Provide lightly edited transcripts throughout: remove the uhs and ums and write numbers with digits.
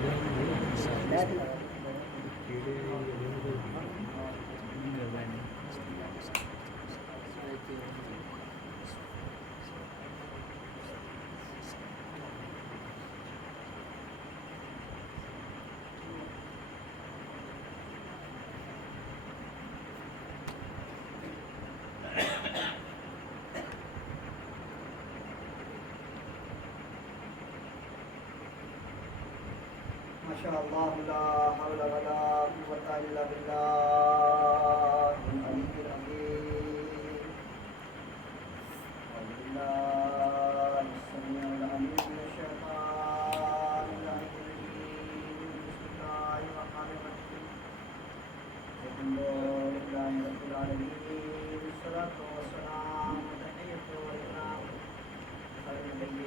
ماشاءاللہ لا حول ولا قوة الا باللہ العلی العظیم اعوذ باللہ السمیع العلیم من الشیطان الرجیم بسم اللہ الرحمن الرحیم الحمد للہ رب العالمین والصلاۃ والسلام تحیۃ و اکرام خیر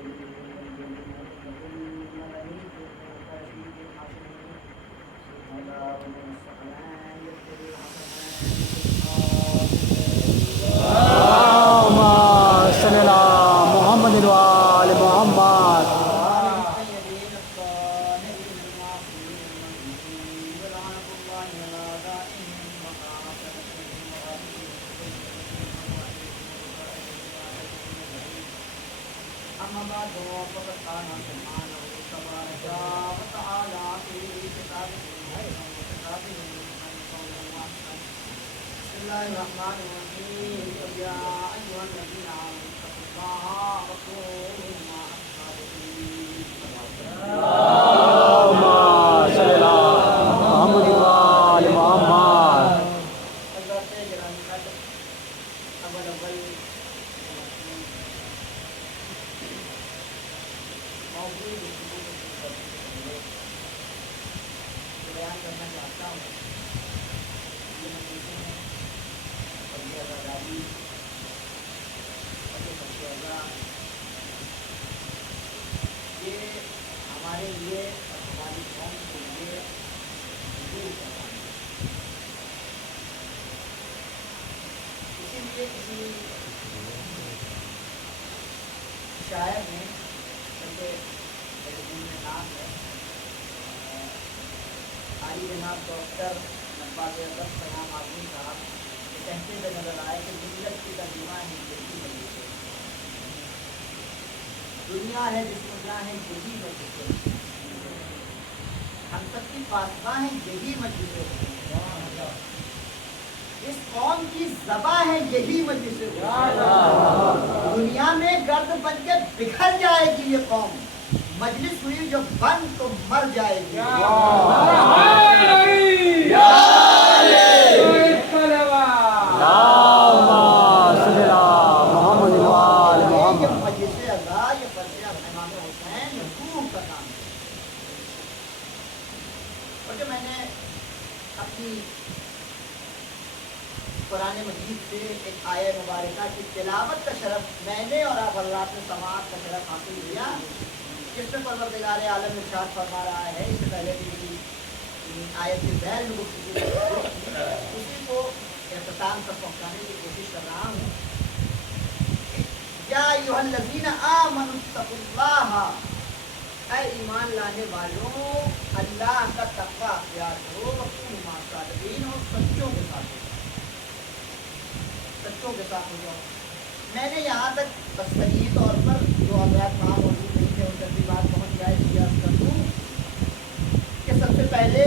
نبی شاعر نے نام ہے عالی جناب ڈاکٹر نواز ادب سلام آدمی صاحب یہ کہتے ہوئے نظر آئے کہ ملت کی ترجمہ ہے یہی مجلس ہے، دنیا ہے جس میں کیا ہے یہی مجلس ہے، ہم سب کی پاسباں ہے یہی مجلس ہے، اس قوم کی زباں ہے یہی مجلس ہے، دنیا میں گرد بن کے بکھر جائے گی یہ قوم، مجلس ہوئی جو بند تو مر جائے گی۔ قرآن مجید سے ایک آیہ مبارکہ کی تلاوت کا شرف میں نے اور آپ حضرات نے سماعت کا شرف حاصل کیا، جس میں پروردگار عالم ارشاد فرما رہا ہے، اس سے پہلے بھی آیت کے ذیل میں گفتگو اسی کو اختتام تک پہنچانے کی کوشش کر رہا ہوں۔ یا ایھا الذین آمنوا اتقوا اللہ، اے ایمان لانے والوں اللہ کا تقوی اختیار کرو، وکونوا مع الصادقین، اور سچوں کے ساتھ ہو، سچوں کے ساتھ ہو جاؤ۔ میں نے یہاں تک بس صحیح طور پر جو حضرات وہاں موجود نہیں تھے ان تک بھی بات پہنچ جائے تو عرض کر دوں کہ سب سے پہلے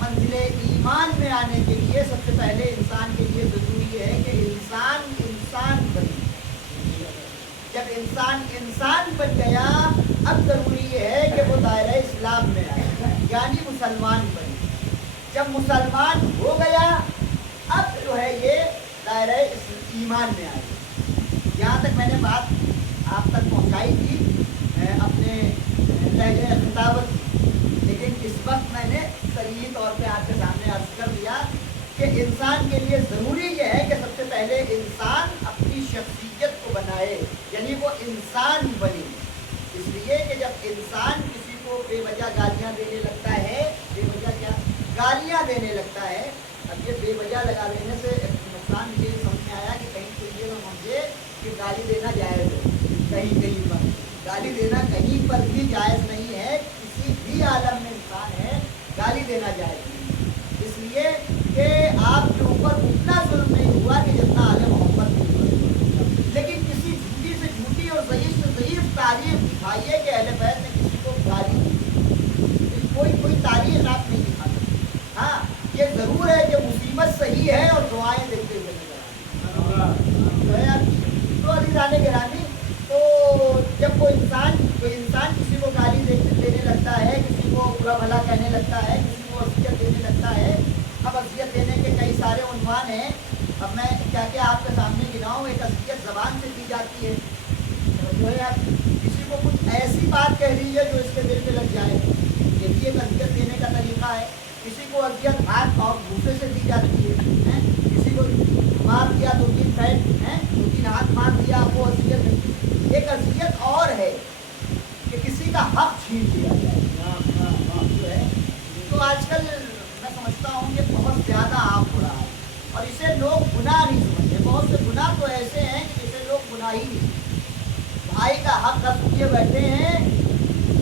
منزل ایمان میں آنے کے لیے سب سے پہلے انسان کے لیے ضروری ہے کہ انسان بنے۔ جب انسان بن گیا اب ضروری ہے کہ وہ دائرہ اسلام میں آئے، یعنی مسلمان بنے۔ جب مسلمان ہو گیا اب جو ہے یہ دائرہ ایمان میں آئے۔ یہاں تک میں نے بات آپ تک پہنچائی تھی اپنے لہجہ خطابت کی، لیکن اس وقت میں نے صریح طور پہ آپ کے سامنے عرض کر دیا کہ انسان کے لیے ضروری یہ ہے کہ سب سے پہلے انسان اپنی شخصیت کو بنائے، یعنی وہ انسان بنے۔ اس لیے کہ جب انسان کسی کو بے وجہ گالیاں دینے لگتا ہے، بے وجہ کیا گالیاں دینے لگتا ہے، اب یہ بے وجہ لگا دینے سے نقصان مجھے سمجھ میں آیا کہ کہیں کوئی یہ نہ سمجھے کہ گالی دینا جائز ہے، کہیں پر गाली देना कहीं पर भी जायज़ नहीं है, किसी भी आलम में इंसान है गाली देना जायज़ नहीं। इसलिए कि आपके ऊपर उतना जुल्म नहीं हुआ कि जितना आले मोहम्मद के ऊपर, लेकिन किसी झूठी से झूठी और ज़ईफ़ से ज़ईफ़ तारीफ़ दिखाइए कि अहले बैत ने किसी को गाली दी, कोई तारीफ़ आप नहीं दिखाते। हाँ, ये ज़रूर है कि मुसीबत सही है और दुआएं देते हुए नजर आए। तो अज़ीज़ान गिरामी, तो जब कोई इंसान किसी को गाली देने लगता है, किसी को बुरा भला कहने लगता है, किसी को अज़ियत देने लगता है। अब अज़ियत देने के कई सारे उन्वान हैं, अब मैं क्या क्या आपके सामने गिनाऊँ। एक अज़ियत ज़बान से की जाती है, जो है आप किसी को कुछ ऐसी बात कह दीजिए जो इसके दिल में लग जाए, ये भी एक अज़ियत देने का तरीका है। किसी को अज़ियत हाथ और घूसे से दी जाती है, किसी को मार दिया, 2-3 पैंट 2-3 हाथ मार दिया, वो अज़ियत नहीं। एक अज़ियत और है कि किसी का हक छीन लिया जाए, जो है। तो आजकल मैं समझता हूँ कि बहुत ज़्यादा आम हो रहा है और इसे लोग गुनाह नहीं समझते। बहुत से गुनाह तो ऐसे हैं कि जिसे लोग गुनाह ही नहीं, भाई का हक रख किए बैठे हैं,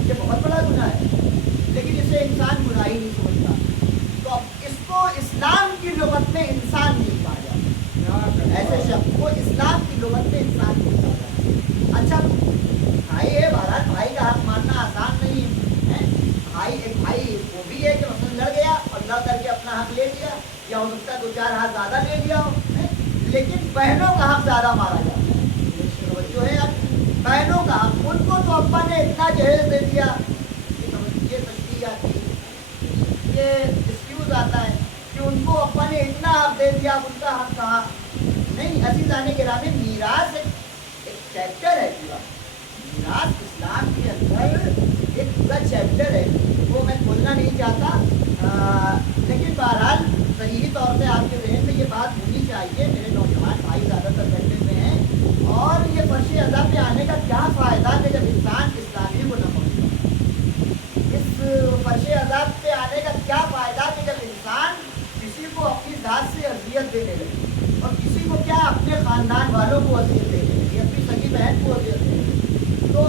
ये बहुत बड़ा गुनाह है, लेकिन इसे इंसान गुनाह ही नहीं समझता। तो अब इसको इस्लाम की लुगत में इंसान नहीं कहा जाता, ऐसे शब्द को इस्लाम की लुगत में इंसान नहीं कहा जाता। अच्छा, भाई है, भारत भाई का हक मानना आसान नहीं है। भाई एक भाई वो भी है कि मसलन लड़ गया और लड़ करके अपना हक ले लिया, या हो सकता है 2-4 हाथ ज़्यादा ले लिया हो, लेकिन बहनों का हक ज़्यादा मारा जाता है। जो है बहनों का हक, उनको तो अब्बा ने इतना जहेज दे दिया, ये तशबीह आती है, ये एक्सक्यूज़ आता है कि उनको अब्बा ने इतना हक दे दिया, उनका हक कहाँ। नहीं, अज़ीज़ान गिरामी, मीरास एक चैप्टर है पूरा। मीरास इस्लाम के अंदर एक पूरा चैप्टर है, वो मैं खोलना नहीं चाहता, लेकिन बहरहाल सही तौर से आपके जहन में ये बात होनी चाहिए। मेरे नौजवान भाई ज़्यादातर बैठे हुए हैं, और ये फर्श अज़ा पे आने का क्या फ़ायदा कि जब इंसान इस्लामी को न पहुँचे। इस फर्श अज़ा पे आने का क्या फ़ायदा कि जब इंसान किसी को अपनी ज़ात से अज़ियत देने लगे, और किसी को क्या अपने ख़ानदान वालों को अज़ियत देने लगे, अपनी सगी बहन को अज़ियत देने लगे। तो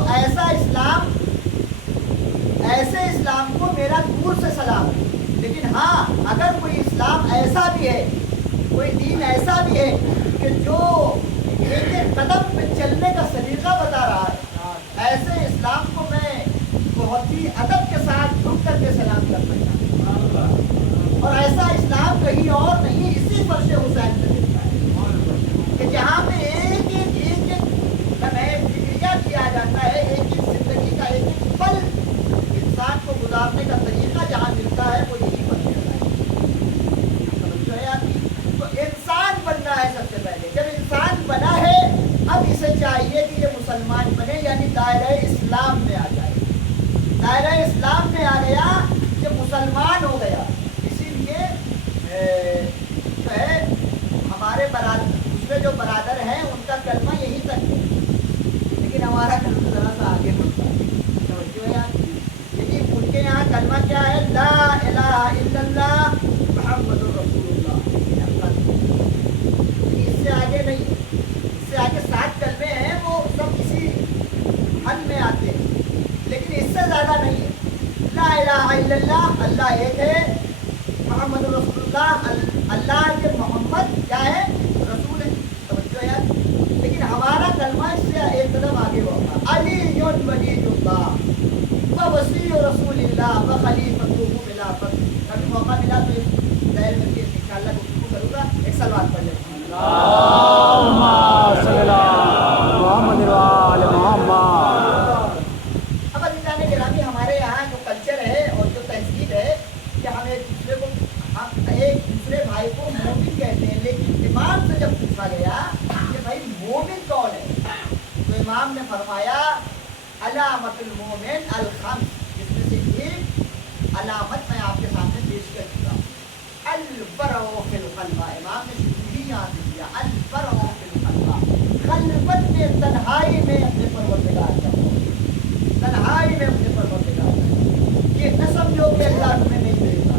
ऐसे इस्लाम को मेरा दूर से सलाम है। लेकिन हाँ, अगर कोई इस्लाम ऐसा भी है, कोई दीन ऐसा भी है कि जो एक कदम पे चलने का सलीका बता रहा है, ऐसे इस्लाम को मैं बहुत ही अदब के साथ झुक करके सलाम करना चाहता हूँ। और ऐसा इस्लाम कहीं और नहीं, इसी फर्श हुसैन में मिलता है कि जहाँ पे एक फिक्रिया किया जाता है, एक जिंदगी का एक पल इंसान को गुजारने का तरीका जहाँ मिलता है, वो यही फर्श है। तो इंसान बनना है सबसे पहले। जब इंसान बना है, अब इसे चाहिए कि ये मुसलमान बने, यानी दायरा इस्लाम में आ जाए। दायरा इस्लाम में आ गया, ये मुसलमान हो गया। इसीलिए जो है हमारे दूसरे जो बरादर हैं, उनका कलमा यहीं तक है, लेकिन हमारा कलमा ज़रा सा आगे बढ़ता है। समझो यार, लेकिन उनके यहाँ कलमा क्या है? ला इलाहा इल्लल्लाह मुहम्मदुर रसूलुल्लाह। इससे आगे नहीं, इससे आगे 7 कलमे हैं, वो सब इसी हद में आते हैं, लेकिन इससे ज़्यादा नहीं है। ला इलाहा इल्लल्लाह, अल्लाह एक है, मुहम्मदुर रसूलुल्लाह, अल्लाह के मोहम्मद क्या है? रसूल है। समझो यार, लेकिन हमारा कलमा इससे एक कदम आगे होगा। अलीयुन वलीयुल्लाह व वसीय्यु रसूलिल्लाह व खलीफतुहु बिला फख्र। कभी मौका मिला तो इस दायरे में इंशाअल्लाह गुफ्तगू करूँगा। एक सलवात पढ़ लेते हैं। अल्लाहुम्मा सल्ली अला मुहम्मद व आले मुहम्मद। अब अज़ीज़ान गिरामी, हमारे यहाँ जो कल्चर है और जो तहजीब है कि हम एक दूसरे भाई को मोमिन कहते हैं, लेकिन इमाम से जब पूछा गया कि भाई मोमिन कौन है, तो इमाम ने फरमाया अलामतुल मोमिन अल खम्स। जिसमें से एक अलामत मैं आपके सामने पेश कर चुका हूँ, अल बरअ फिल क़ल्ब। इमाम ने शुक्रिया यहाँ से दिया, अल बरअ फिल क़ल्ब, खलवत में तन्हाई में अपने परवरदिगार का, तन्हाई में अपने परवरदिगार का। ये न समझो कि अल्लाह तुम्हें नहीं देता,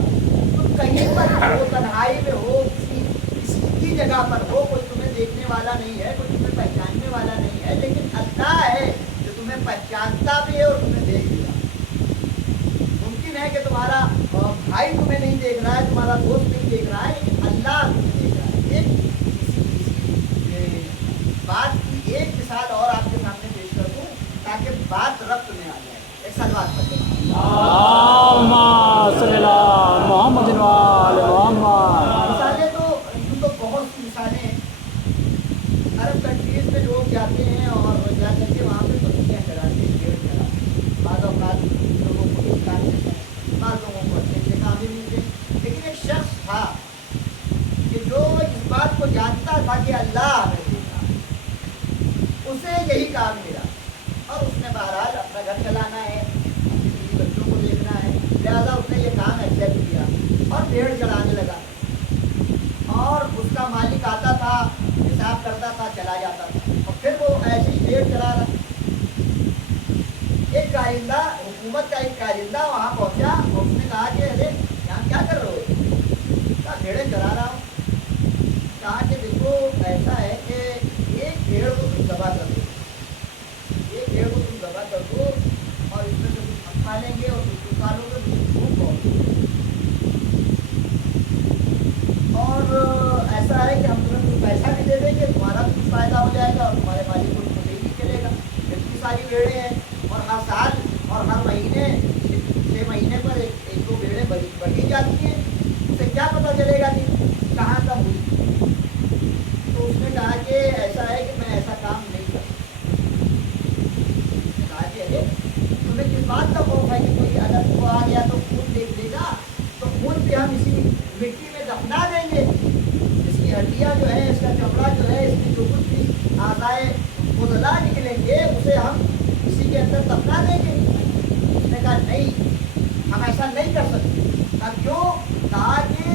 तुम कहीं पर हो, तन्हाई में हो, किसी जगह पर हो, कोई तुम्हें देखने वाला नहीं है, कोई तुम्हें पहचानने वाला नहीं है, लेकिन अल्लाह है जो तुम्हें पहचानता भी है और तुम्हें देख भी रहा है। मुमकिन है कि तुम्हारा भाई तुम्हें नहीं देख रहा है, तुम्हारा दोस्त नहीं देख रहा है, लेकिन अल्लाह तुम्हें देख रहा है। इसी बात की एक मिसाल और आपके सामने पेश कर दूं ताकि बात रब्त में आ जाए। एक सलवात पढ़ लें। अल्लाहुम्मा सल्ली अला मुहम्मद व आले मुहम्मद। मिसालें तो यूँ तो बहुत सी मिसालें हैं। अरब कंट्रीज में लोग जाते हैं और जा करके वहाँ पे बकरियाँ चराते हैं, भेड़ चराते हैं। बाद औक़ात लोगों को एक काम मिलता है, बाद लोगों को अच्छे अच्छे काम भी मिलते हैं। लेकिन एक शख्स था कि जो इस बात को जानता था कि अल्लाह हमें देख रहा है, उसे यही काम मिला और उसने बहरहाल अपना घर चलाना है, अपनी बीवी बच्चों को देखना है, लिहाजा उसने ये काम एक्सेप्ट किया और भेड़ चराने लगा। और उसका मालिक आता था, हिसाब करता था, चला जाता था और फिर वो ऐसे ही भेड़ चला रहा। एक कारिंदा, हुकूमत का एक कारिंदा वहाँ पहुँचा और उसने कहा कि अरे यहाँ क्या कर रहे हो? कहा भेड़ें चरा रहा हूँ। कहा कि देखो ऐसा है कि एक भेड़ को तुम दबा कर दो, एक भेड़ को तुम दबा कर दो और इसमें से कुछ हम खा लेंगे और कुछ खा लोगे, भूख बहुत। और ऐसा है कि हम तुम्हें कुछ पैसा भी दे देंगे, तुम्हारा भी कुछ फ़ायदा हो जाएगा और तुम्हारे मालिक को तुम्हें भी चलेगा। इतनी सारी भेड़ें हैं और हर साल और हर महीने 6 महीने पर एक दो भेड़ें बढ़ी जाती हैं, उसे क्या पता चलेगा कि कहाँ कब हुई। तो उसने कहा कि ऐसा है कि मैं ऐसा काम नहीं कर सकता। उसने कहा कि अरे तुम्हें किस बात का खौफ है कि कोई अगर वो आ गया तो खून देख लेगा, तो खून भी हम इसी मिट्टी में दफना देंगे, इसकी हड्डियाँ जो है, इसका चमड़ा जो है, इसकी जो कुछ भी आज़ाए मुज़ला निकलेंगे उसे हम इसी के अंदर दफना देंगे। उसने कहा नहीं, हम ऐसा नहीं कर सकते। अब क्यों? कहा कि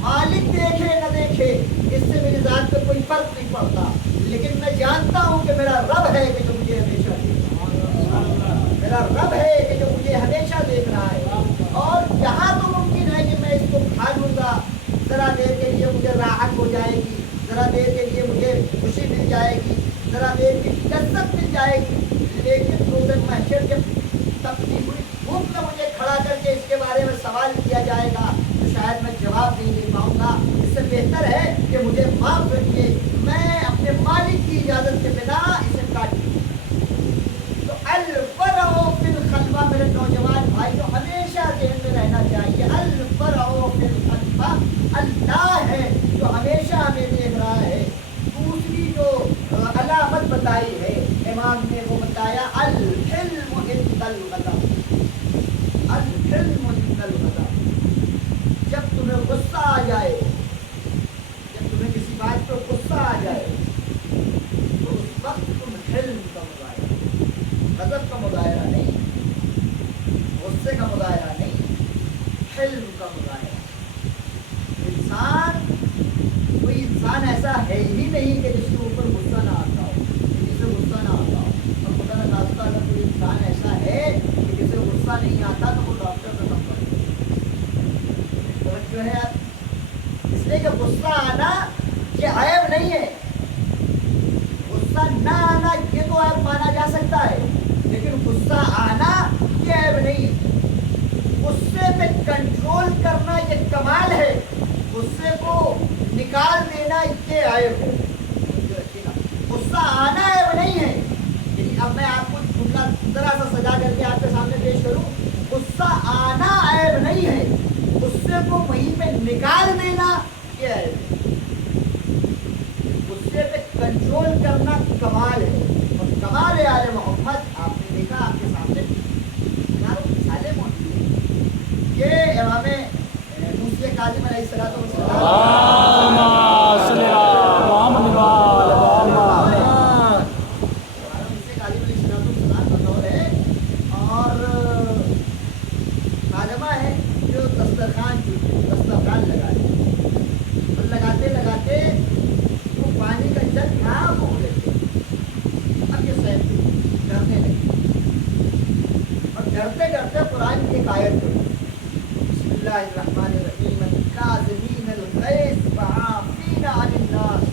मालिक देखे न देखे इससे मेरी ज़ात पे कोई फर्क नहीं पड़ता, लेकिन मैं जानता हूँ कि मेरा रब है कि जो मुझे हमेशा देख रहा है, मेरा रब है कि जो मुझे हमेशा देख रहा है। और यहाँ तो मुमकिन है कि मैं इसको खा लूँगा, ज़रा देर के लिए मुझे राहत हो जाएगी, ज़रा देर के लिए मुझे खुशी मिल जाएगी, ज़रा देर की लज्जत मिल जाएगी, लेकिन रोज़ महशर जब तपती हुई धूप में मुझे खड़ा करके इसके बारे में सवाल किया जाएगा तो शायद मैं जवाब नहीं दे पाऊँगा। इससे बेहतर है कि मुझे माफ़ रखिए, मैं अपने मालिक की इजाज़त के बिना इसे काट दूँ। तो अल-फ़रअ फ़िल ख़ल्वा, मेरे नौजवान भाई, तो हमेशा ज़हन में रहना चाहिए, अल-फ़रअ फ़िल ख़ल्वा, अल्लाह है जो हमेशा हमें देख रहा है। दूसरी जो अलामत बताई है इमाम ने वो बताया अल-हिल्म इंदल ग़ज़ब, अल-हिल्म इंदल ग़ज़ब। जब तुम्हें गुस्सा आ जाए, जब तुम्हें किसी बात पर गुस्सा आ जाए तो उस वक्त तुम हिल्म का मुज़ाहिरा, ग़ज़ब का मुज़ाहिरा नहीं, गुस्से का मुज़ाहिरा नहीं, हिल्म का मुज़ाहिरा। कोई इंसान ऐसा है ही नहीं कि जिसके ऊपर गुस्सा ना आता हो, जिसे गुस्सा ना आता हो। और खुदा न खास्ता अगर कोई इंसान ऐसा है कि जिसे गुस्सा नहीं आता तो वो डॉक्टर का संपर्क जो है, इसलिए कि गुस्सा आना ये ऐब नहीं है, गुस्सा ना आना ये तो ऐब माना जा सकता है, लेकिन गुस्सा आना ये ऐब नहीं है। गुस्से पे कंट्रोल करना ये कमाल है, गुस्से को निकाल देना ये ऐब है। गुस्सा आना ऐब नहीं है। यदि अब मैं आपको जुमला जरा सा सजा करके आपके सामने पेश करूं, गुस्सा आना ऐब नहीं है, गुस्से को वहीं पे निकाल देना ये ऐब है। गुस्से पे कंट्रोल करना कमाल है, और कमाल है आले मोहम्मद। आपने देखा आपके सामने मिसालें मौजूद हैं। ये इमाम मूसा काज़िम अलैहिस्सलातु वस्सलाम दस्तरखान लगाते लगाते वो पानी का जग था वो लेते। अब ये सैफ डरने लगे और डरते डरते कुरान की एक आयत पढ़ी, बिस्मिल्लाहिर्रहमानिर्रहीम, काज़िमीनल ग़ैज़ वआफ़ीना अनिन नास।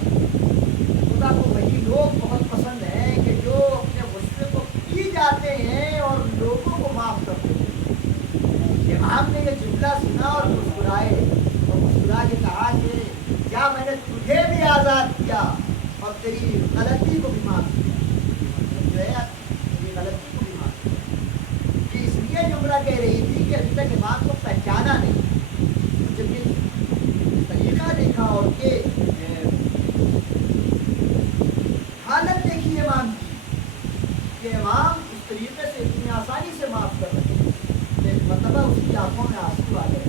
खुदा को वही लोग बहुत पसंद हैं कि जो अपने गुस्से को पी जाते इमाम ने ये जुमला सुना और मुस्कुराए और मुस्कुरा के कहा कि क्या मैंने तुझे भी आज़ाद किया और तेरी गलती को भी माफ किया, जो है तेरी गलती को भी माफ किया। कि इसलिए जुमला कह रही थी कि अभी तक इमाम को पहचाना नहीं। जब ये तरीका देखा और ये हालत देखी इमाम की कि इमाम इस तरीके से इतनी आसानी से माफ़ कर रहे हैं, एक मरतबा उसकी आंखों में आंसू आ गए।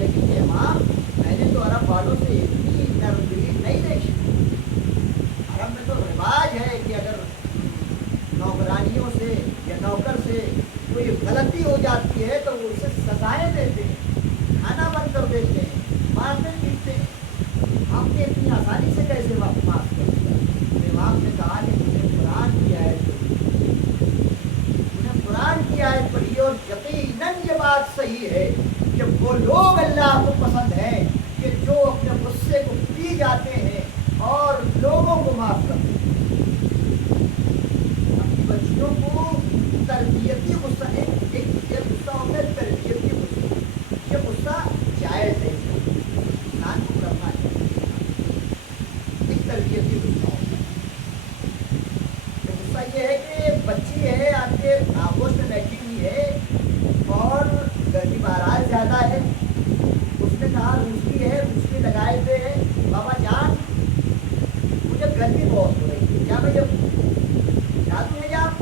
लेकिन ये इमाम मैंने तो अरब वालों से इतनी नरमी नहीं देखी। अरब में तो रिवाज है कि अगर नौकरानियों से या नौकर से कोई गलती हो जाती है तो वो उसे सजाएं देते हैं, खाना बंद कर देते हैं, मारते पीटते हैं। आपने इतनी आसानी से कैसे माफ कर दिया? इमाम ने कहा कि मुझे कुरान की आयत कुरान की आयत पढ़ी और यकीनन ये बात सही है कि वो लोग अल्लाह को पसंद हैं कि जो अपने गुस्से को पी जाते हैं और लोगों को माफ करते हैं। अपनी बच्चियों को तरबियती गुस्सा, एक ये गुस्सा होता है तरबियती गुस्सा, ये गुस्सा जायज़ है, इंसान को करना चाहिए। एक तरबियती गुस्सा होता है। गुस्सा ये है कि बच्ची है आपके आगोश में बैठी हुई है और गर्मी बहरहाल ज़्यादा है, उसने कहा रूसी है, रूसी लगाए हुए है, बाबा जान मुझे गर्मी बहुत हो रही है, क्या मैं जब जादू है आप?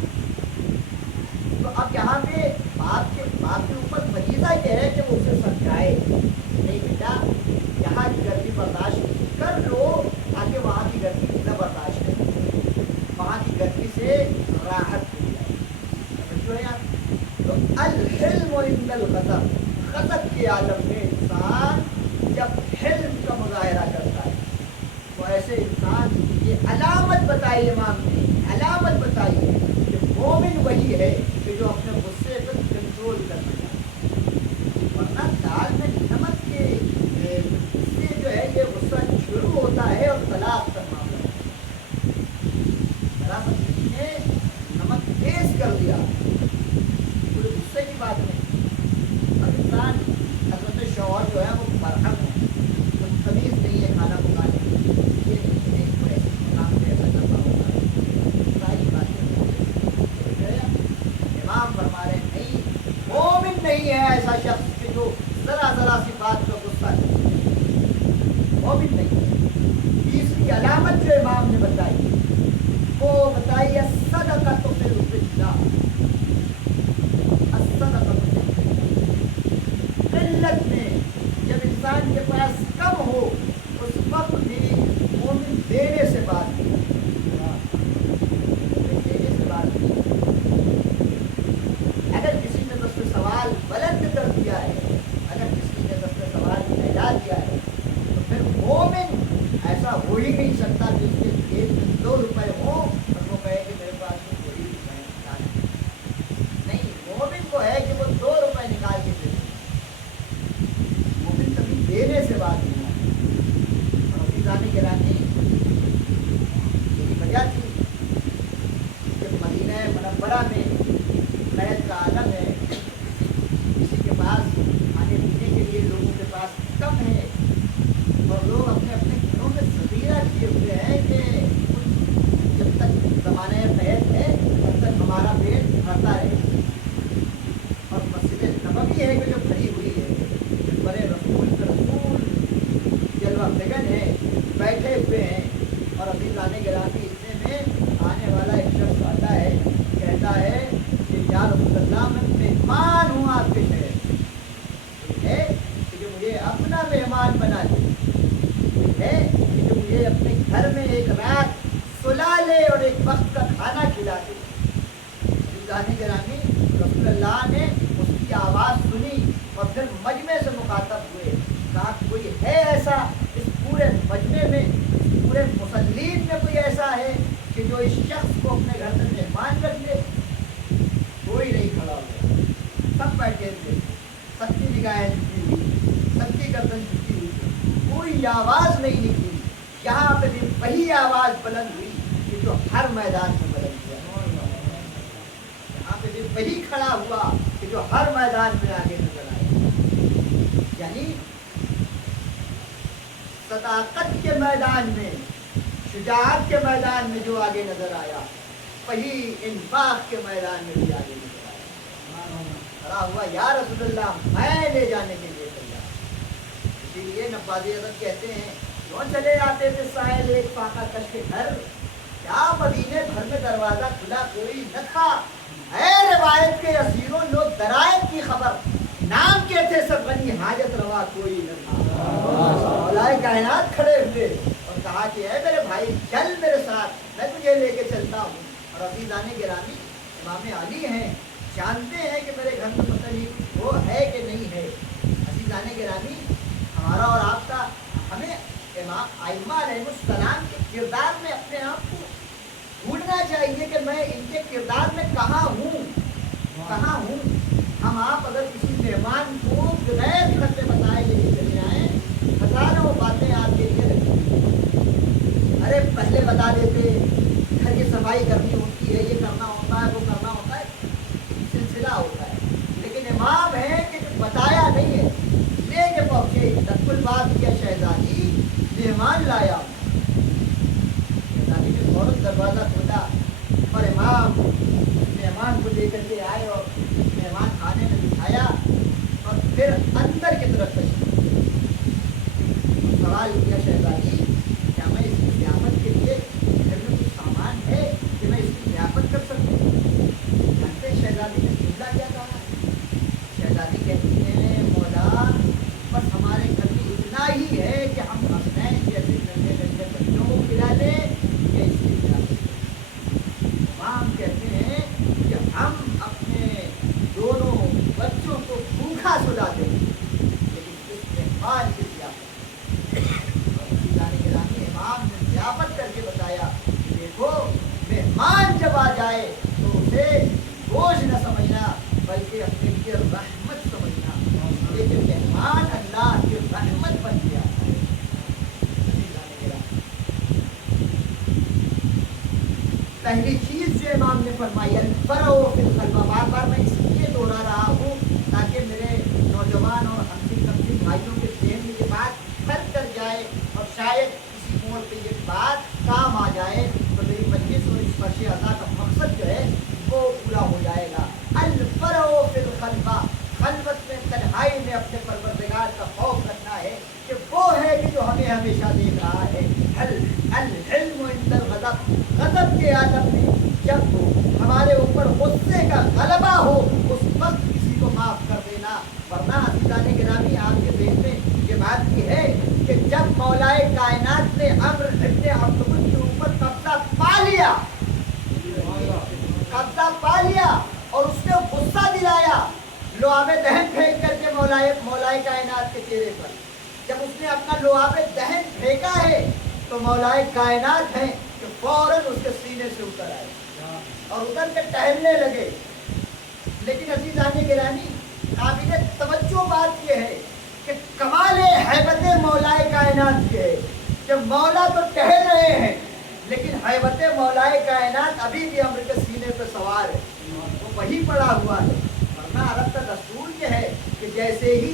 तो अब यहाँ पे बाप के ऊपर फरीज़ा ये है कि वो उसे समझाए, नहीं बेटा यहाँ की गर्मी बर्दाश्त कर लो ताकि वहाँ की गर्मी न बर्दाश्त करें, वहाँ की गर्मी से राहत मिल जाए। समझो यार, तो अल-हिल्म इंदल ग़ज़ब, ग़ज़ब के आलम में इंसान जब हिल्म का मुज़ाहिरा करता है तो ऐसे इंसान ये अलामत बताई इमाम ने, अलामत बताई है कि मोमिन वही है कि जो अपने गुस्से पर कंट्रोल करना चाहता है। वरना दाल में नमक के से जो है ये गुस्सा शुरू होता है और तलाक का मामला ने नमक तेज कर दिया, कोई गुस्से की बात नहीं। अब इंसान हज़रत शौहर जो है वो बरहम है, तो तमीज़ नहीं है खाना पकाने की, ये नहीं कोई ऐसे काम पे ऐसा करना होता है, सारी बातें। इमाम फरमा रहे नहीं, मोमिन नहीं है ऐसा शख्स कि जो ज़रा ज़रा सी बात का गुस्सा करे, मोमिन नहीं है। तीसरी अलामत जो इमाम ने बताई वो बताइए सदका तो फिर किल्लत में जब इंसान के पास कम हो उस वक्त भी मोमिन देने से बात की, देने से बात की। अगर किसी ने दस्ते सवाल बुलंद कर दिया है, अगर किसी ने दस्ते सवाल फैला दिया है तो फिर मोमिन ऐसा हो ही नहीं सकता कि उसके जेब में 2 रुपए हो और वो कहे कि मेरे पास तो कोई रुपए नहीं। मोमिन को है कि वो 2 रुपए निकाल के दे, मोमिन कभी देने से बात नहीं है। और अभी जाने के रानी यही वजह थी कि मदीना मुनव्वरा में बैत का आलम है, किसी के पास खाने पीने के लिए लोगों के पास कम है और लोग अपने अपने घरों में ज़ख़ीरा किए हुए हैं कि जब तक ज़माने क़ैद है तब तक हमारा पेट भरता रहे। और मस्जिद नबवी है कि जो भरी हुई है, बड़े रसूल जलवा फिगन है, बैठे हुए हैं और अभी लाने गिराने इतने में आने वाला एक शख्स आता है, कहता है कि या रसूलल्लाह मैं मेहमान हूँ आपके शहर है कि जो मुझे अपना मेहमान बना दे, है कि जो मुझे अपने घर में एक रात सुला ले और एक वक्त का खाना खिला दे। जाने गिरानी रसूलल्लाह ने उसकी आवाज़ सुनी और फिर मजमे से मुखातब हुए, कहा कोई है ऐसा इस पूरे मजमे में, इस पूरे मुसल्लीन में कोई ऐसा है कि जो इस शख्स को अपने घर में मेहमान रख ले? कोई नहीं खड़ा हुआ, सब बैठे थे, सबकी निगाहें झुकी हुई, सबकी गर्दन झुकी हुई, कोई आवाज़ नहीं निकली। यहाँ पे भी वही आवाज़ बुलंद हुई कि जो हर मैदान में बुलंद हुआ, यहाँ पे भी वही खड़ा हुआ कि जो हर मैदान में आगे नजर आया। यानी सदाकत के मैदान में, शुजाअत के मैदान में जो आगे नजर आया, वही इंफाक के मैदान में भी आगे नजर आया। खड़ा हुआ, या रसूलल्लाह मैं ले जाने के लिए तैयार। इसीलिए नब्बाजी हज़रत कहते हैं, क्यों चले आते थे साहिल एक फाका कश के घर, क्या मदीने भर में दरवाजा खुला कोई न था। है रिवायत के असीरों लोग दरायत की खबर, नाम के थे सब बनी हाजत रवा कोई न था। मौलाए कायनात खड़े हुए और कहा कि ऐ मेरे भाई चल मेरे साथ, मैं तुझे लेके चलता हूँ। और अज़ीज़ाने गिरामी, इमाम अली हैं, जानते हैं कि मेरे घर में पता नहीं वो है कि नहीं है। अज़ीज़ाने गिरामी, हमारा और आपका, हमें इमाम आइम्मा अलैहिमुस्सलाम के किरदार में अपने आप को ढूंढना चाहिए कि मैं इनके किरदार में कहाँ हूँ, कहाँ हूँ। हम आप अगर किसी मेहमान को बगैर घर पे बताए लेके चले आए, हजारों बातें आपके लिए रखी, अरे पहले बता देते, घर की सफाई करनी होती है, ये करना होता है, वो करना होता है, सिलसिला होता है। लेकिन इमाम है कि बताया नहीं है, लेके पहुँचे, तत्कुल बात किया, शहजादी मेहमान लाया। शहजादी ने फौरन दरवाज़ा खोला और इमाम मेहमान को लेकर के आए और मेहमान खाने में बिठाया और फिर अंदर की तरफ तशरीफ। सवाल किया, शहजादी क्या मैं इसकी ज़ियाफ़त के लिए घर में कुछ सामान है कि मैं इसकी ज़ियाफ़त कर सकूँ? जानते हैं शहजादी ने जुमला क्या कहा? शहजादी कहती है, मौला बस हमारे घर में इतना ही है कि हम हसनैन जैसे नन्हे नन्हे बच्चों को खिला लें या इसकी ज़ियाफ़त। इमाम कहते हैं कि हम अपने दोनों बच्चों को भूखा सुला दें, लेकिन इस मेहमान की इमाम ने ज़ियाफ़त करके बताया कि देखो मेहमान जब आ जाए तो उसे बोझ न समझना बल्कि अपने लिए रहमत समझना, लेकिन मेहमान अल्लाह की रहमत बन गया है। पहली चीज़ जो इमाम ने फरमाई, अल-फ़रअ फ़िल ख़ल्वा, बार बार मैं इसलिए दोहरा रहा हूँ ताकि मेरे नौजवान और हमसे कमसी भाइयों के ज़हन में ये बात घर कर जाए और शायद मोड़ पे ये बात काम आ जाए तो मेरी मजलिस और इस फर्श अज़ा का मकसद जो है वो पूरा हो जाएगा। अल-फ़रअ फ़िल ख़ल्वा, खलवत में, तन्हाई में अपने परवरदिगार का खौफ रखना है कि वो है कि जो हमें हमेशा देख रहा है। अल-इल्मु इंदल ग़ज़ब, ग़ज़ब के आलम में जब हमारे ऊपर गुस्से का गलबा हो उस वक्त किसी को माफ़ कर देना, वरना अज़ीज़ाने गिरामी आपके देश में ये बात की है कि जब मौलाए कायनात ने अम्र इब्ने अब्दुल के ऊपर कब्जा पा लिया और उसने गुस्सा दिलाया, लोहाबे दहन फेंक करके मौलाए कायनात के चेहरे पर, जब उसने अपना लोहाबे दहन फेंका है तो मौलाए कायनात है कि फौरन उसके सीने से उतर आए और उतर के टहलने लगे। लेकिन अज़ीज़ाने गिरामी, काबिल तवज्जो बात यह है कि कमाल हैबत मौलाए कायनात की है कि मौला तो टहल रहे हैं लेकिन हैबत मौलाए कायनात अभी भी अम्र के सीने पर सवार है, वो वही पड़ा हुआ है। वरना अरब का दस्तूर ये है कि जैसे ही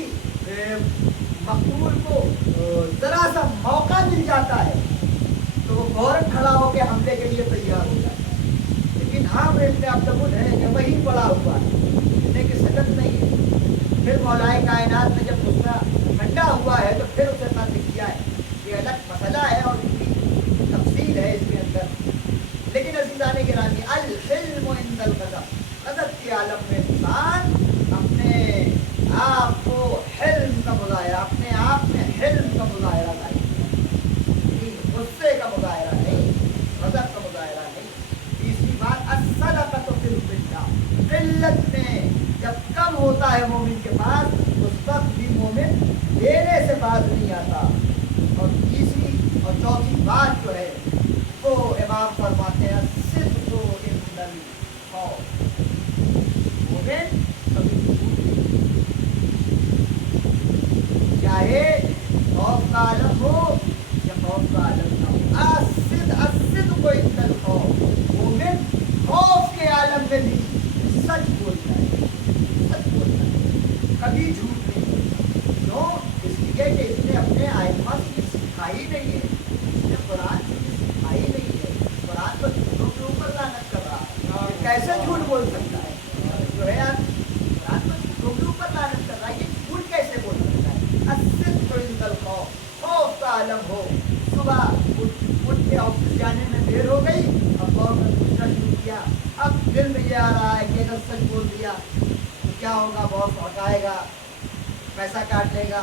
मकतूल को ज़रा सा मौका मिल जाता है तो वो फौरन खड़ा होकर हमले के लिए तैयार हो जाता है। लेकिन आम इब्ने अब्दुल है कि वही पड़ा हुआ है, हिलने की सकत नहीं है। फिर मौलाए कायनात ने जब गुस्सा ठंडा हुआ है तो फिर उसे खत्म किया है, ये अलग मसला है और उसकी तफसील है इसके अंदर। लेकिन अज़ीज़ाने गिरामी, अल-इल्मु इंदल ग़ज़ब, ग़ज़ब के आलम में इंसान अपने आप को हिल्म का मुज़ाहिरा, अपने आप में हिल्म का मुज़ाहिरा नहीं, गुस्से का मुज़ाहिरा नहीं, ग़ज़ब का मुज़ाहिरा नहीं। तीसरी बात, अस-सदक़तु फ़िल क़िल्ला, क़िल्लत में जब कम होता है मोमिन के पास उस वक्त भी मोमिन देने से बाज नहीं आता। और तीसरी और चौथी बात जो है वो इमाम फरमाते हैं, सिद्क़ु इंदल खौफ, मोमिन कभी चाहे खौफ का आलम हो या खौफ का आलम ना हो, असिद्क़ु इंदल खौफ, मोमिन खौफ के आलम में भी सच बोल कि इसने अपने आइमा से सीखा ही नहीं है, इसने कुरान से सीखा ही नहीं है, कुरान पर झूठों के ऊपर लानत कर रहा है। ये कैसे झूठ बोल सकता है? जो है यार, कुरान पर झूठों के ऊपर लानत कर रहा है, ये झूठ कैसे बोल सकता है? अस्सिद्क़ु इंदल खौफ, खौफ का आलम हो, सुबह उठ के ऑफिस जाने में देर हो गई, अब बहुत सोचना शुरू किया, अब दिल में ये आ रहा है कि अगर सच बोल दिया तो क्या होगा, बॉस हटाएगा, पैसा काट लेगा,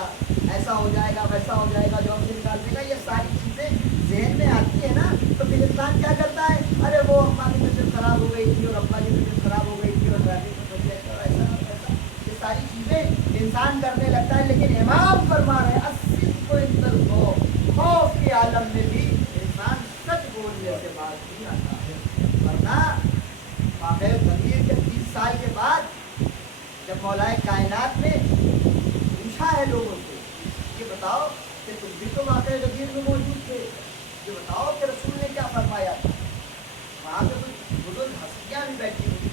ऐसा हो जाएगा, वैसा हो जाएगा, जॉब से निकाल देगा। ये सारी चीज़ें जहन में आती है ना, तो फिर इंसान क्या करता है, अरे वो अम्मा की तबीयत खराब हो गई थी और अब्बा की तबीयत खराब हो गई थी और ट्रैफिक में फंस गए थे और ऐसा, ये सारी चीज़ें इंसान करने लगता है। लेकिन इमाम फरमा रहे हैं अस्सिद्क़ु इंदल खौफ, खौफ के आलम में भी इंसान सच बोलने से बात नहीं आता है। वरना वाक़े कबीर के 30 साल के बाद जब मौलाए कायनात ने पूछा है लोगों से, ये बताओ कि तुम भी तो वाक़े कबीर में मौजूद थे, ये बताओ कि रसूल ने क्या फरमाया था। वहाँ पे कुछ बुजुर्ग हस्तियाँ भी बैठी हुई थी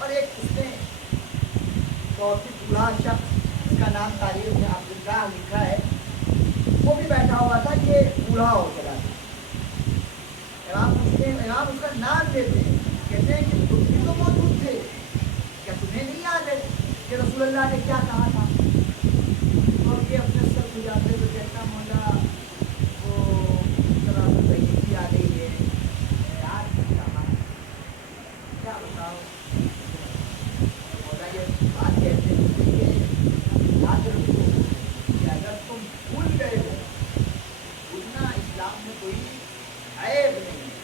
और एक उसने बहुत ही बूढ़ा शख्स, जिसका नाम तारीख में अब्दुल्लाह लिखा है, वो भी बैठा हुआ था, ये बूढ़ा हो चला था। इमाम उसका नाम लेते हैं, कहते हैं कि तुम भी तो मौजूद थे, क्या तुम्हें नहीं याद है कि रसूलुल्लाह ने क्या कहा था? और ये अपने सर गुजारते हुए कहता, मौला वो तरह से तैयारी आ गई है, याद नहीं रहा, क्या बताओ। मौला ये बात कहते हैं कि याद रखो कि अगर तुम भूल गए हो, भूलना इस्लाम में कोई ऐब नहीं है,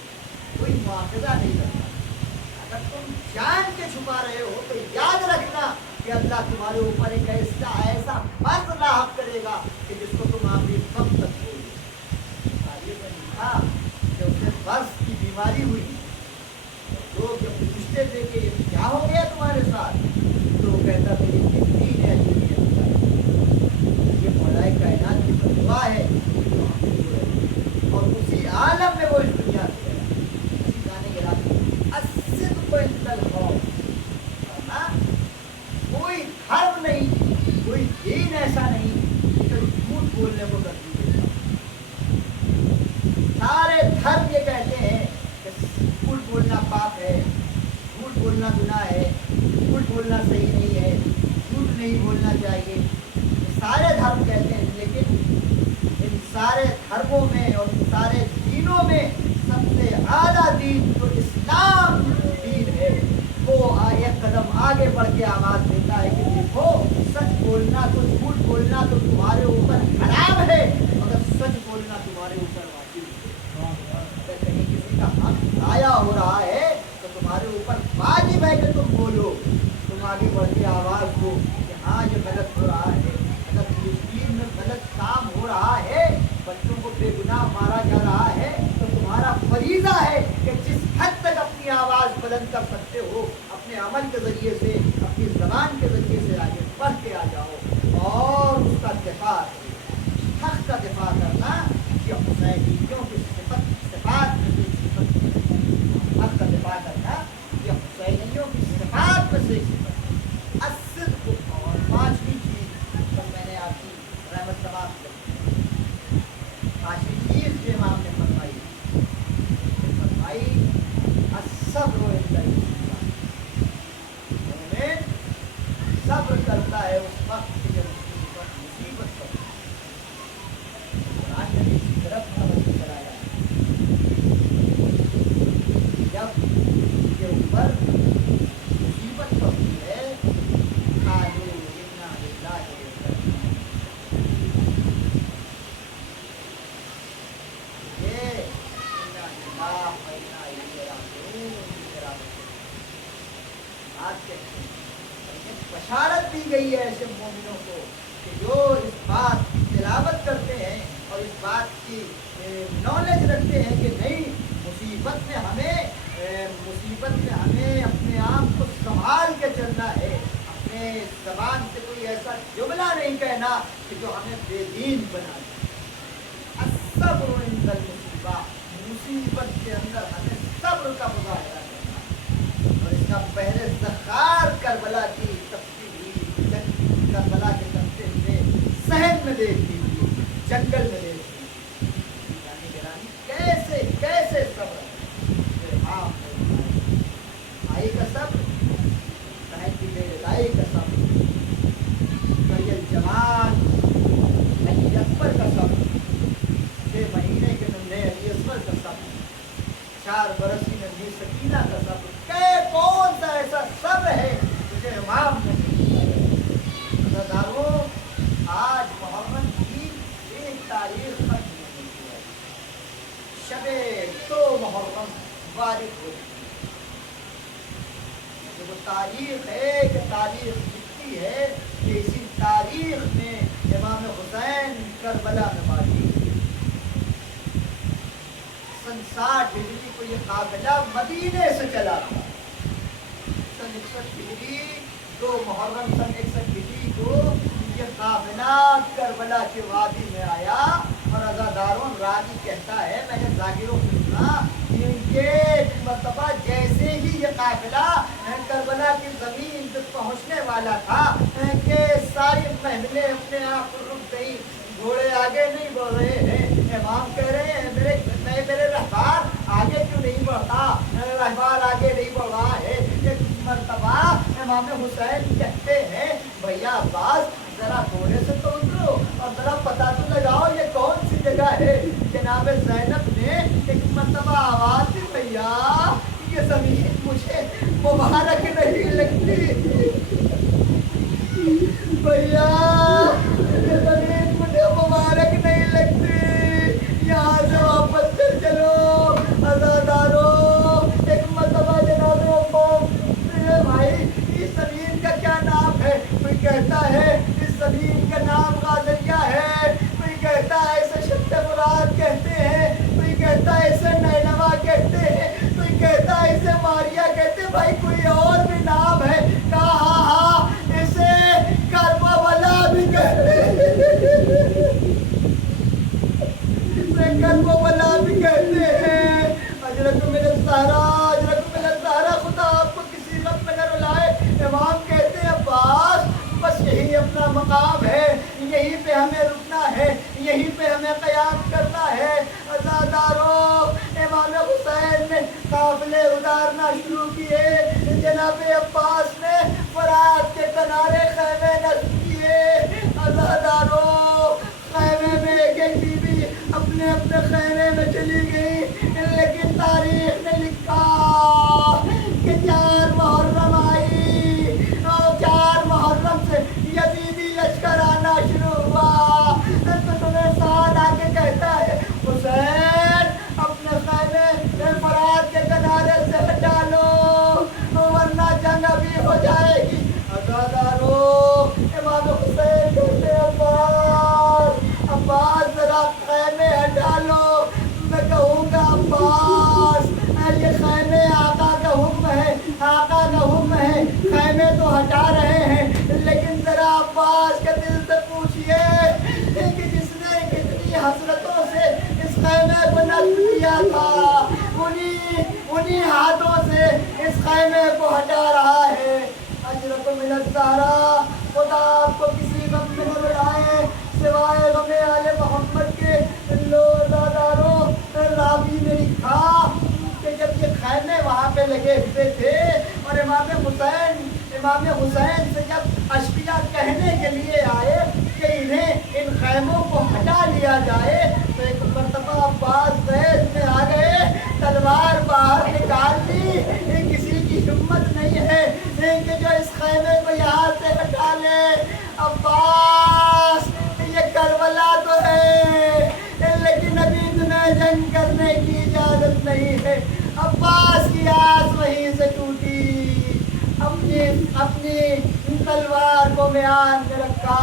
कोई मुआखज़ा नहीं करता। अगर तुम जान के छुपा रहे हो तो याद रखना कि अल्लाह तुम्हारे ऊपर एक ऐसा फर्ज लाहक करेगा कि जिसको तुम आखिरी वक्त तक भूलोगे। तारीख में लिखा कि उसे बर्स की बीमारी हुई, लोग जब पूछते थे कि ये क्या हो गया तुम्हारे साथ, तो वो कहता था ये दीन है, ये मौलाए कायनात की दुआ है और उसी आलम में वो इस दुनिया से कोई धर्म नहीं, कोई दीन ऐसा नहीं जो झूठ बोलने को तरजीह देता। सारे धर्म ये कहते हैं कि झूठ बोलना पाप है, झूठ बोलना गुनाह है, झूठ बोलना सही नहीं है, झूठ नहीं बोलना चाहिए, ये सारे धर्म कहते हैं। लेकिन इन सारे धर्मों में और इन सारे दीनों में सबसे आला दीन जो इस्लाम दीन है, वो एक कदम आगे बढ़ के आवाज़ देता है कि देखो, सच बोलना तो झूठ बोलना तो तुम्हारे ऊपर हराम है, मगर सच बोलना तुम्हारे ऊपर वाजिब है। अगर कहीं किसी का हक ज़ाया हो रहा है तो तुम्हारे ऊपर वाजिब है कि तुम बोलो, तुम आगे बढ़ के आवाज़ दो कि हाँ ये गलत हो रहा है। अगर फिलिस्तीन में गलत काम हो रहा है, बच्चों को बेगुनाह मारा जा रहा है, तो तुम्हारा फरीज़ा है कि जिस हद तक अपनी आवाज़ बुलंद कर सकते हो, अपने अमल के ज़रिए से, अपनी ज़बान के ज़रिए से आगे बढ़ के आ जाओ और उसका दिफा, हक़ का दिफा करना। कि हुसैनियों की सिफ़ात में से सिफ़त, हक़ का दिफा करना ये हुसैनियों की सिफ़ात में से सिफ़त। अस्सिद्क़ु, और पाँचवीं चीज़ तो मैंने आपकी रहमत तमाम की, पाँचवीं चीज़ जो इमाम ने फरमाई अस्सब्र इंदल मुसीबा, मोमिन सब्र करता है उस वक्त की जब मुसीबत पड़ती है। कुरान ने इसी तरफ तवज्जो कराया है, जब उनके ऊपर मुसीबत पड़ती है, कालू इन्ना लिल्लाहि व इन्ना बशारत दी गई है ऐसे मोमिनों को कि जो इस बात की तिलावत करते हैं और इस बात की नॉलेज रखते हैं कि नहीं, मुसीबत में हमें अपने आप को संभाल के चलना है, अपने ज़बान से कोई ऐसा जुमला नहीं कहना कि जो हमें बेदीन बना दे। अस्सब्र इंदल मुसीबा, मुसीबत के अंदर हमें सब्र का मुजाहिरा करना। और इसका पहले ज़खार करबला की तफसील, करबला के तख्ते से सहन میدان میں دیکھ لیجیے، جنگل میں دیکھ لیجیے، کیسے کیسے صبر آئی کا صبر، کا صبر، جوان علی اکبر کا صبر، 6 مہینے کے ننھے علی اصغر کا صبر، 4 برسی ننھی سکینہ کا صبر، کون سا ایسا صبر ہے مجھے امام نے عزاداروں آج محرم کی ایک تاریخ ختم ہونے کی ہے، شب 2 محرم وارد ہو چکی ہے، وہ تاریخ ہے کہ تاریخ لکھتی ہے کہ اسی تاریخ میں امام حسین کربلا میں ماری، سن 60 ہجری کو یہ قافلہ مدینے سے چلا تھا، سن 61 ہجری 2 محرم سن 61 ہجری کو یہ قافلہ کربلا کے وادی میں آیا، اور عزاداروں راوی کہتا ہے میں نے ذاکروں سے سنا کہ مرتبہ جیسے ہی یہ قافلہ کربلا کی زمین پہ پہنچنے والا تھا کہ ساری محفلیں اپنے آپ کو رک گئی، گھوڑے آگے نہیں بڑھ رہے ہیں، امام کہہ رہے ہیں میرے رہبار آگے کیوں نہیں بڑھتا، رہبار آگے نہیں بڑھ رہا ہے، ایک مرتبہ امام حسین کہتے ہیں بھیا عباس ذرا گھوڑے سے تو اترو اور ذرا پتہ تو لگاؤ یہ کون سی جگہ ہے، جناب زینب نے ایک مرتبہ آواز دی بھیا یہ زمین مجھے مبارک نہیں لگتی، بھیا یہ زمین مجھے مبارک نہیں لگتی، یہاں سے واپس چلو، عزاداروں ایک مرتبہ جناب بھائی اس زمین کا کیا نام ہے، کوئی کہتا ہے اس زمین کا نام غازریہ ہے، کوئی کہتا ہے اسے شبت مراد کہتے ہیں، کوئی کہتا ہے اسے نینوا کہتے ہیں، کوئی کہتا ہے اسے ماریا کہتے ہیں، بھائی کوئی اور بھی نام ہے، کہا ہاں اسے کربلا بھی کہتے ہیں، اسے کربلا بھی کہتے ہیں، حضرت من الزہرا خدا آپ کو کسی غم میں نہ رلائے، امام کہتے ہیں عباس بس یہی اپنا مقام ہے، یہیں پہ ہمیں رکنا ہے، یہیں پہ ہمیں قیام کرنا ہے، عزاداروں امام حسین نے قافلے اتارنا شروع کیے، جناب عباس نے فرات کے کنارے خیمے نصب کیے، عزاداروں خیمے میں ایک ایک بیوی اپنے اپنے خیمے میں چلی گئی، لیکن تاریخ نے لکھا کہ 4 محرم آئی اور 4 محرم سے یزیدی لشکر آنا شروع ہوا، تو تمہیں ساتھ آ کے کہتا ہے حسین اپنے خیمے فرات کے کنارے سے ہٹا لو ورنہ جنگ ابھی ہو جائے گی، عزاداروں امام حسین کہتے عباس ذرا خیمے ہٹا لو، میں کہوں گا عباس یہ خیمے آقا کا حکم ہے، آقا کا حکم ہے، خیمے تو ہٹا رہے ہیں لیکن ذرا عباس کے دل سے پوچھئے کہ جس نے کتنی حسرتوں سے اس خیمے کو نصب کیا تھا انہی ہاتھوں سے اس خیمے کو ہٹا رہا ہے، حضرت من الزہرا خدا آپ کو کسی غم میں نہ رلائے سوائے غم آل محمد کے، عزاداروں راوی نے لکھا کہ جب یہ خیمے وہاں پہ لگے ہوئے تھے اور امام حسین سے جب اشقیاء کہنے کے لیے آئے کہ انہیں ان خیموں کو ہٹا لیا جائے تو ایک مرتبہ عباس فیض میں آ گئے، تلوار باہر نکال دی، کسی کی ہمت نہیں ہے کہ جو اس خیمے کو یہاں سے ہٹا لے، عباس یہ کربلا تو ہے لیکن ابھی تمہیں جنگ کرنے کی اجازت نہیں ہے، عباس کی آس وہیں سے ٹوٹی، اپنی تلوار کو میان میں رکھا،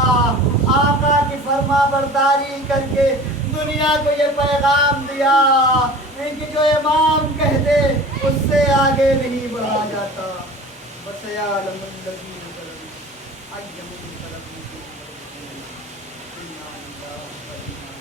آقا کی فرما برداری کر کے دنیا کو یہ پیغام دیا کہ جو امام کہہ دے اس سے آگے نہیں بڑھا جاتا، وَسَيَعْلَمُ الَّذِينَ ظَلَمُوا أَيَّ مُنقَلَبٍ يَنقَلِبُونَ إِلَىٰ أَهْلِهِ